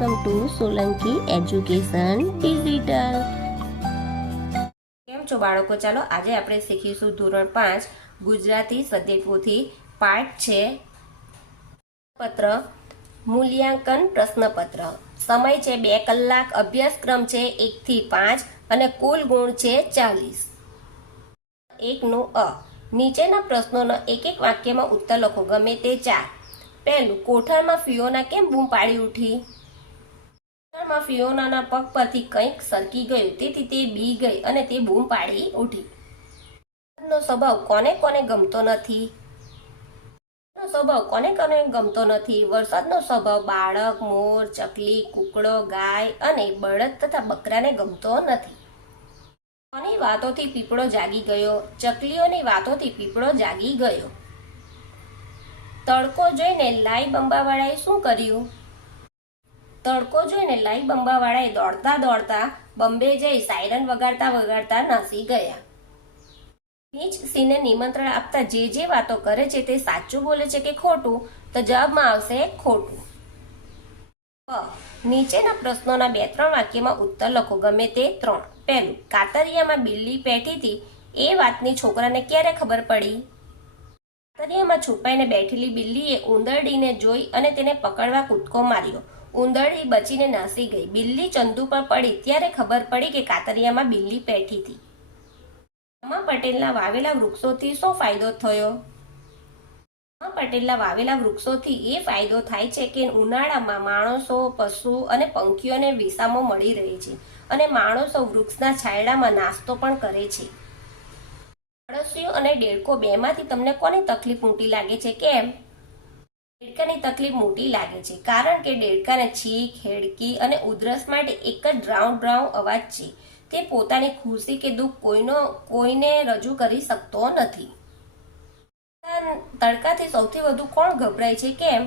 Welcome to Solanki education digital. કેમ છો બાળકો? ચાલો આજે આપણે શીખીશું ધોરણ 5 ગુજરાતી સ્વાધ્યાય પોથી પાઠ છે પત્ર મૂલ્યાંકન પ્રશ્નપત્ર. સમય છે 2 કલાક, અભ્યાસક્રમ છે 1 થી 5 અને કુલ ગુણ છે 40. 1 નું અ. નીચેના પ્રશ્નોના એક એક વાક્યમાં ઉત્તર લખો, ગમે તે 4. પહેલું, કોઠારમાં ફિયોના કેમ બૂમ પાડી ઉઠી? કોઠારમાં ફિયોનાના પગ પરથી કંઈક સરકી ગયું, તેથી તે બી ગઈ અને તે બૂમ પાડી ઉઠી. વરસાદનો સ્વભાવ કોને કોને ગમતો નથી? વરસાદનો સ્વભાવ બાળક, મોર, ચકલી, કૂકડો, ગાય અને બળદ તથા બકરાને ગમતો નથી. કોની વાતોથી પીપળો જાગી ગયો? ચકલીઓની વાતોથી પીપળો જાગી ગયો. તડકો જોઈને લાઈ બંબાવાળાએ શું કર્યું? તડકો જોઈને લાઈ બંબાવાળાએ દોડતા દોડતા બંબે જઈ સાયરન વગાડતા વગાડતા નાસી ગયા. નીચ સિંહને નિમંત્રણ આપતા જે વાતો કરે છે તે સાચું બોલે છે કે ખોટું? તો જવાબમાં આવશે ખોટું. નીચેના પ્રશ્નોના 2-3 વાક્યમાં ઉત્તર લખો, ગમે તે 3. પહેલું, કાતરિયામાં બિલ્લી બેઠી હતી એ વાતની છોકરાને ક્યારે ખબર પડી? કાતરિયામાં છુપાઈને બેઠેલી બિલ્લીએ ઉંદરડીને જોઈ અને તેને પકડવા કૂદકો માર્યો. ઉંદરડી બચીને નાસી ગઈ. બિલ્લી ચંદુ પર પડી ત્યારે ખબર પડી કે કાતરિયામાં બિલ્લી બેઠી હતી. રામા પટેલના વાવેલા વૃક્ષોથી શું ફાયદો થયો? રામા પટેલના વાવેલા વૃક્ષોથી એ ફાયદો થાય છે કે ઉનાળામાં માણસો, પશુ અને પંખીઓને વિસામો મળી રહે છે અને માણસો વૃક્ષના છાંયડામાં નાસ્તો પણ કરે છે. અળસિયું અને દેડકો બેમાંથી તમને કોની તકલીફ મોટી લાગે છે? કેમ? દેડકાની તકલીફ મોટી લાગે છે કારણ કે દેડકાને છીંક, હેડકી અને ઉધરસ માટે એક જ ડ્રાઉં ડ્રાઉં અવાજ છે. તે પોતાની ખુશી કે દુઃખ કોઈને રજૂ કરી શકતો નથી. તડકાથી સૌથી વધુ કોણ ગભરાય છે? કેમ?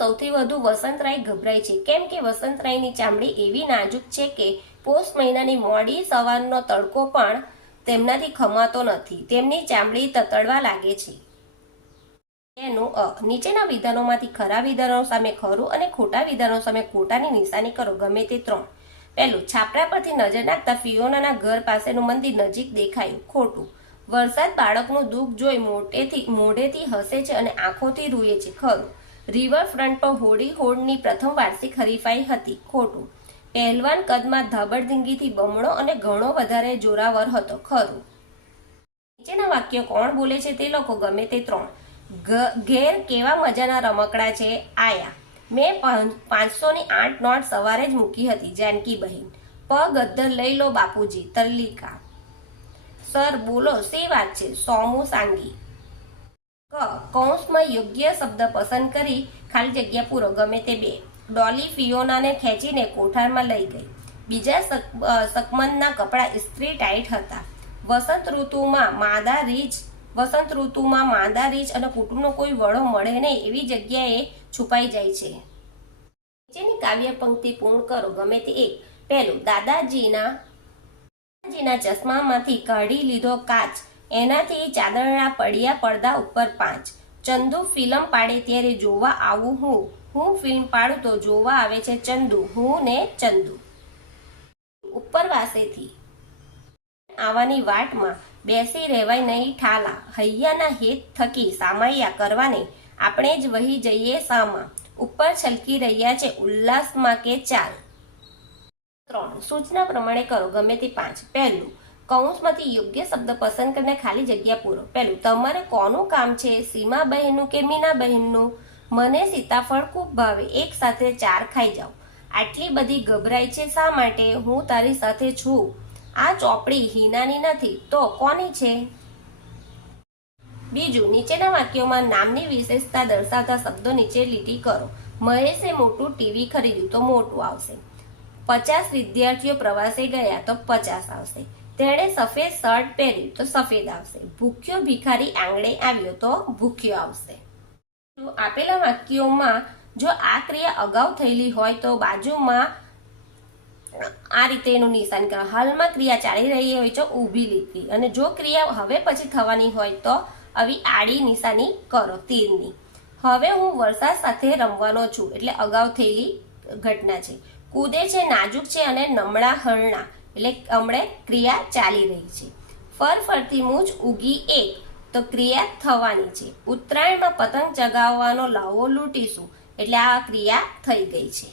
સૌથી વધુ વસંતરાય ગભરાય છે. કેમ કે વસંતરાયની ચામડી એવી નાજુક છે કે પોષ મહિનાની મોડી સવારનો તડકો પણ તેમનાથી ખમાતો નથી. તેમની ચામડી તતડવા લાગે છે. એનું અ. નીચેના વિધાનોમાંથી ખરા વિધાનો સામે ખરું અને ખોટા વિધાનો સામે ખોટાની નિશાની કરો, ગમે તે 3. પહેલું, છાપરા પરથી નજર નાખતા ફિયોનાના ઘર પાસેનું મંદિર નજીક દેખાયું. ખોટું. વરસાદ બાળકનું દુઃખ જોઈ મોઢેથી હસે છે અને આંખોથી રૂએ છે. ખરું. રિવરફ્રન્ટ પર હોળની પ્રથમ વાર્ષિક હરીફાઈ હતી. ખોટું. પહેલવાન કદમાં ધાબળધીંગીથી બમણો અને ઘણો વધારે જોરાવર હતો. ખરું. નીચેના વાક્યો કોણ બોલે છે તે લખો, ગમે તે 3. ઘેર કેવા મજાના રમકડા છે? આયા. મેં 500ની 8 નોટ સવારે જ મૂકી હતી. જાનકી બહેન. ગદ્દર લઈ લો બાપુજી. તરલિકા. સર બોલો શી વાત છે? સોમુ સાંગી. કૌંસમાં યોગ્ય શબ્દ પસંદ કરી ખાલી જગ્યા પૂરો, ગમે તે 2. ડોલી ફિયોનાને ખેંચીને કોઠારમાં લઈ ગઈ. બીજા શકમનના કપડા ઇસ્ત્રી ટાઈટ હતા. વસંત ઋતુમાં માંદા રીંછ અને કુટુંબનો કોઈ વડો મળે નહીં એવી જગ્યાએ છુપાઈ જાય છે. નીચેની કાવ્ય પંક્તિ પૂર્ણ કરો, ગમે તે 1. પહેલું, દાદાજીના ચશ્મામાંથી કાઢી લીધો કાચ, એનાથી ચાદરના પડ્યા પડદા ઉપર 5. ચંદુ ફિલ્મ પાડે ત્યારે જોવા આવું હું ફિલ્મ પાડું તો જોવા આવે છે ચંદુ, હું ને ચંદુ. ઉપરવાસેથી આવાની વાટમાં બેસી રહેવાય નહીં ઠાલા, હૈયાના હેત થકી સામૈયા કરવાને આપણે જ વહી જઈએ સામા, ઉપર છલકી રહ્યા છે ઉલ્લાસમાં કે ચાલ. 3. સૂચના પ્રમાણે કરો, ગમે તે 5. પહેલું, કૌંસમાંથી યોગ્ય શબ્દ પસંદ કરીને ખાલી જગ્યા પૂરો. પહેલું, તમારે કોનું કામ છે? સીમા બહેનનું કે મીના બહેનનું? મને સીતાફળ ખૂબ ભાવે, એક સાથે 4 ખાઈ જાઓ. આટલી બધી ગભરાય છે શા માટે? હું તારી સાથે છું. આ ચોપડી હિનાની નથી તો કોની છે? બીજું, નીચેના વાક્યોમાં નામની વિશેષતા દર્શાવતા શબ્દો નીચે લીટી કરો. મહેશે મોટું ટીવી ખરીદ્યું તો મોટું આવશે. 50 વિદ્યાર્થીઓ પ્રવાસે ગયા તો 50 આવશે. તેણે સફેદ શર્ટ પહેર્યું તો સફેદ આવશે. ભૂખ્યો ભિખારી આંગણે આવ્યો તો ભૂખ્યો આવશે. આપેલા વાક્યોમાં જો આ ક્રિયા અગાઉ થયેલી હોય તો બાજુમાં આ રીતે એનું નિશાન કરો. હાલમાં ક્રિયા ચાલી રહી હોય તો ઊભી લીટી, અને જો ક્રિયા હવે પછી થવાની હોય તો આવી આડી નિશાની કરો તીરની. હવે હું વરસાદ સાથે રમવાનો છું એટલે અગાઉ થયેલી ઘટના છે. કૂદે છે નાજુક છે અને નમળા હરણા, એટલે હમણે ક્રિયા ચાલી રહી છે. ફર ફરતી મૂછ ઉગી એક, તો ક્રિયા થવાની છે. ઉત્તરાયણમાં પતંગ ચગાવવાનો લાવો લૂંટીશું, એટલે આ ક્રિયા થઈ ગઈ છે.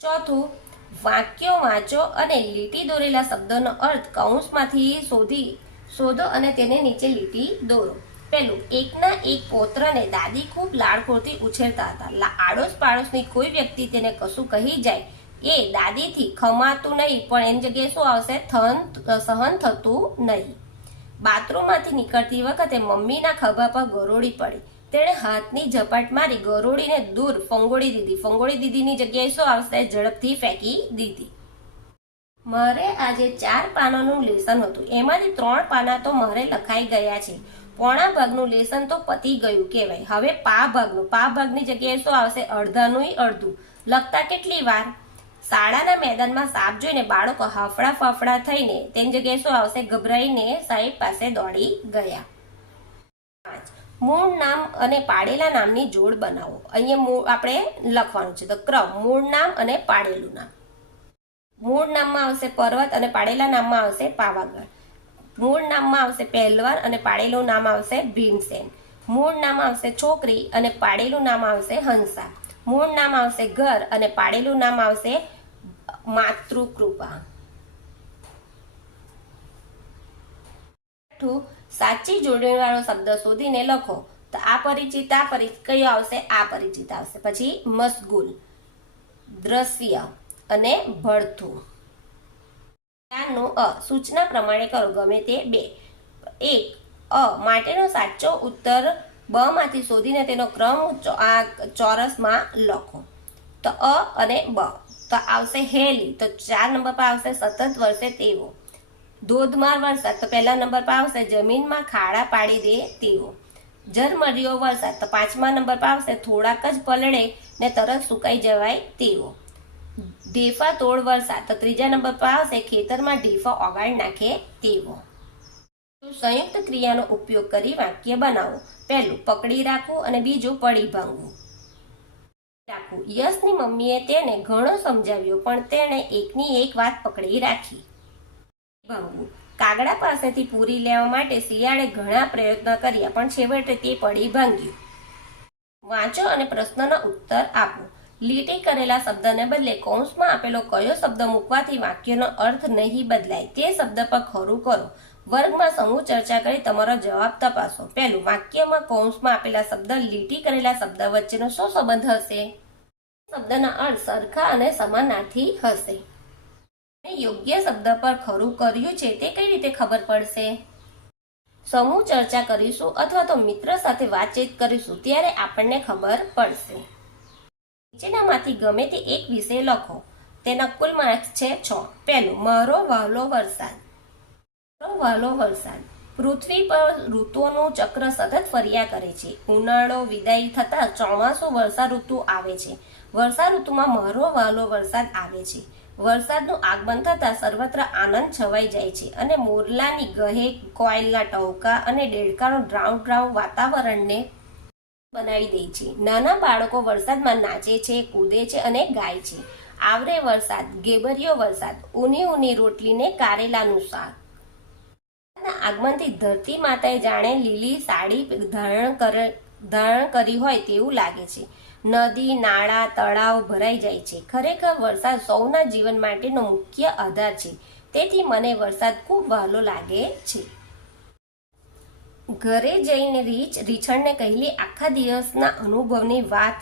ચોથું, વાક્યો વાંચો અને લીટી દોરેલા શબ્દનો અર્થ કૌંસમાંથી શોધો અને તેને નીચે લીટી દોરો. પહેલું, એકના એક પૌત્રને દાદી ખૂબ લાડકોળથી ઉછેરતા હતા. આડોશ પાડોશની કોઈ વ્યક્તિ તેને કશું કહી જાય એ દાદીથી ખમાતું નહીં, પણ એની જગ્યાએ શું આવશે? સહન થતું નહીં. બાથરૂમમાંથી નીકળતી વખતે મમ્મીના ખભા પર ગરોળી પડી. તેણે હાથની ઝપાટ મારી ગરોળીને દૂર ફંગોળી દીધી. ફંગોળી દીધીની જગ્યાએ શું આવશે? ઝડપથી ફેંકી દીધી. મારે આજે 4 પાનાનું લેસન હતું, એમાંથી 3 પાના તો મારે લખાઈ ગયા છે. પોણા ભાગનું લેસન તો પતી ગયું કહેવાય. હવે પા ભાગની જગ્યાએ શું આવશે? અડધાનું અડધું. લખતા કેટલી વાર? શાળાના મેદાનમાં સાપ જોઈને બાળકો હાફડા ફાફડા થઈને તેની જગ્યાએ શું આવશે? ગભરાઈને સાહેબ પાસે દોડી ગયા. 5, મૂળ નામ અને પાડેલા નામની જોડ બનાવો. અહીંયા આપણે લખવાનું છે તો ક્રમ, મૂળ નામ અને પાડેલું નામ. મૂળ નામમાં આવશે પર્વત અને પાડેલા નામમાં આવશે પાવાગઢ. મૂળ નામમાં આવશે પહેલવાન અને પાડેલું નામ આવશે ભીમસેન. મૂળ નામ આવશે છોકરી અને પાડેલું નામ આવશે હંસા. મૂળ નામ આવશે ઘર અને પાડેલું નામ આવશે માતૃકૃપા. સાચી જોડણીવાળો શબ્દ શોધીને લખો. તો આ પરિચિત કયો આવશે? આ પરિચિત આવશે. પછી મશગુલ, દ્રશ્ય અને ભડથું. સૂચના પ્રમાણે કરો, ગમે તે 2. 1, અ માટેનો સાચો ઉત્તર બ માંથી શોધીને તેનો ક્રમ આ ચોરસમાં લખો. તો અ અને બ. તો આવશે હેલી, તો 4 નંબર પર આવશે સતત વરસે તેવો. ધોધમાર વરસાદ, તો પહેલા નંબર પર આવશે જમીનમાં ખાડા પાડી દે તેવો. ઝરમરિયો વરસાદ, તો 5મા નંબર પર આવશે થોડાક જ પલળે ને તરત સુકાઈ જવાય તેવો. ઢેફા તોડ વરસાદ, તો 3જા નંબર પર આવશે ખેતરમાં ઢેફા ઓગાળી નાખે તેવો. સંયુક્ત ક્રિયાનો ઉપયોગ કરી વાક્ય બનાવો. પહેલું, પકડી રાખવું અને બીજું, પડી ભાંગવું. યશની મમ્મીએ તેને ઘણો સમજાવ્યો પણ તેણે એકની એક વાત પકડી રાખી. ભાંગવું, કાગડા પાસેથી પૂરી લેવા માટે શિયાળે ઘણા પ્રયત્ન કર્યા પણ છેવટે તે પડી ભાંગ્યું. વાંચો અને પ્રશ્નનો ઉત્તર આપો. લીટી કરેલા શબ્દને બદલે કૌંસમાં આપેલો કયો શબ્દ મૂકવાથી વાક્યનો અર્થ નહીં બદલાય તે શબ્દ પર ખરું કરો. વર્ગમાં સમૂહ ચર્ચા કરી તમારો જવાબ તપાસો. પહેલું, વાક્યમાં કૌંસમાં આપેલા શબ્દ લીટી કરેલા શબ્દ વચ્ચેનો શું સંબંધ હશે? શબ્દના અર્થ સરખા અને સમાનાર્થી હશે. યોગ્ય શબ્દ પર ખરું કર્યું છે તે કઈ રીતે ખબર પડશે? સમૂહ ચર્ચા કરીશું અથવા તો મિત્ર સાથે વાતચીત કરીશું ત્યારે આપણને ખબર પડશે. નીચેનામાંથી ગમે તે એક વિષય લખો. તેના કુલ માર્ક્સ છે 6. પહેલું, મારો વહાલો વરસાદ. વહાલો વરસાદ. પૃથ્વી પર ઋતુઓનું ચક્ર સતત ફર્યા કરે છે. ઉનાળો વિદાય થતા ચોમાસું વર્ષા ઋતુ આવે છે. વર્ષા ઋતુમાં મારો વહાલો વરસાદ આવે છે. વરસાદનું આગમન થતા સર્વત્ર આનંદ છવાઈ જાય છે અને મોરલાની ગહેક, કોયલના ટહુકા અને દેડકાનો ડ્રાઉં ડ્રાઉં વાતાવરણને બનાવી દે છે. નાના બાળકો વરસાદમાં નાચે છે, કૂદે છે અને ગાય છે. આવરે વરસાદ, ગેબરિયો વરસાદ, ઊની ઊની રોટલીને કારેલાનું શાક. આગમનથી ધરતી માતાએ જાણે લીલી સાડી ધારણ કરી હોય તેવું લાગે છે. નદી, નાળા, તળાવ ભરાઈ જાય છે. ખરેખર વરસાદ સૌના જીવન માટેનો મુખ્ય આધાર છે. તેથી મને વરસાદ ખૂબ વહાલો લાગે છે. ઘરે જઈને રીછણને કહેલી આખા દિવસના અનુભવની વાત.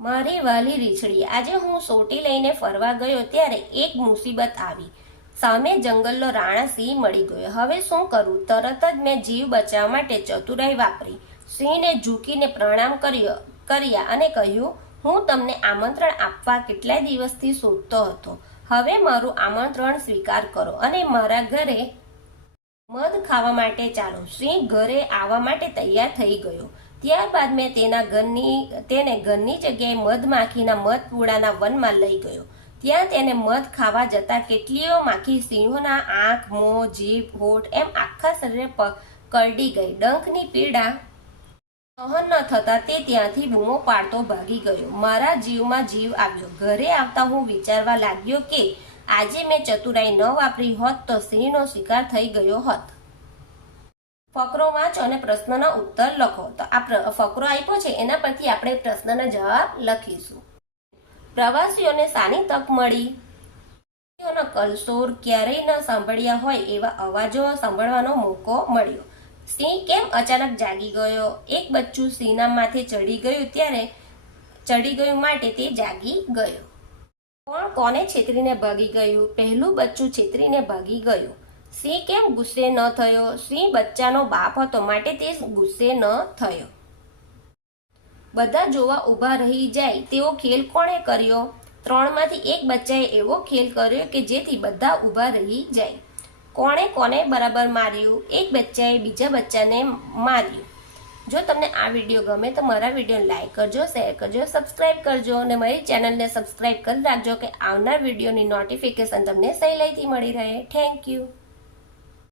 મારી વાલી રીછડી, આજે હું સોટી લઈને ફરવા ગયો ત્યારે એક મુસીબત આવી. સામે જંગલનો રાણા સિંહ મળી ગયો. હવે શું કરું? તરત જ મેં જીવ બચાવવા માટે ચતુરાઈ વાપરી. સિંહને ઝૂકીને પ્રણામ કર્યા અને કહ્યું, હું તમને આમંત્રણ આપવા કેટલાય દિવસથી શોધતો હતો. હવે મારું આમંત્રણ સ્વીકાર કરો અને મારા ઘરે મધ ખાવા માટે ચાલો. સિંહ ઘરે આવવા માટે તૈયાર થઈ ગયો. ત્યારબાદ મેં તેને ઘરની જગ્યાએ મધમાખીના મધપુડાના વનમાં લઈ ગયો. ત્યાં તેને મધ ખાવા જતા કેટલીયો માખી સિંહોના આંખ, મોં, જીભ, હોઠ એમ આખા શરીરે કરડી ગઈ. ડંખની પીડા સહન ન થતા તે ત્યાંથી બૂમો પાડતો ભાગી ગયો. મારા જીવમાં જીવ આવ્યો. ઘરે આવતા હું વિચારવા લાગ્યો કે આજે મેં ચતુરાઈ ન વાપરી હોત તો સિંહનો શિકાર થઈ ગયો હોત. ફકરો વાંચો અને પ્રશ્નના ઉત્તર લખો. તો આ ફકરો આપ્યો છે એના પરથી આપણે પ્રશ્નના જવાબ લખીશું. પ્રવાસીઓને શાની તક મળી? કલસોર ક્યારેય ન સાંભળ્યા હોય એવા અવાજો સાંભળવાનો મોકો મળ્યો. સિંહ કેમ અચાનક જાગી ગયો? એક બચ્ચું સિંહના માથે ચડી ગયું માટે તે જાગી ગયો. કોણ કોને છેતરીને ભાગી ગયું? પહેલું બચ્ચું છેતરીને ભાગી ગયું. સિંહ કેમ ગુસ્સે ન થયો? સિંહ બચ્ચાનો બાપ હતો માટે તે ગુસ્સે ન થયો. બધા જોવા ઊભા રહી જાય તેવો ખેલ કોણે કર્યો? 3 માંથી એક બચ્ચાએ એવો ખેલ કર્યો કે જેથી બધા ઊભા રહી જાય. કોણે કોને બરાબર માર્યું? એક બચ્ચાએ બીજા બચ્ચાને માર્યું. જો તમને આ વિડીયો ગમે તો મારા વિડીયોને લાઈક કરજો, શેર કરજો, સબસ્ક્રાઇબ કરજો અને મારી ચેનલને સબસ્ક્રાઇબ કરી રાખજો કે આવનાર વિડીયોની નોટિફિકેશન તમને સહેલાઈથી મળી રહે. Thank you.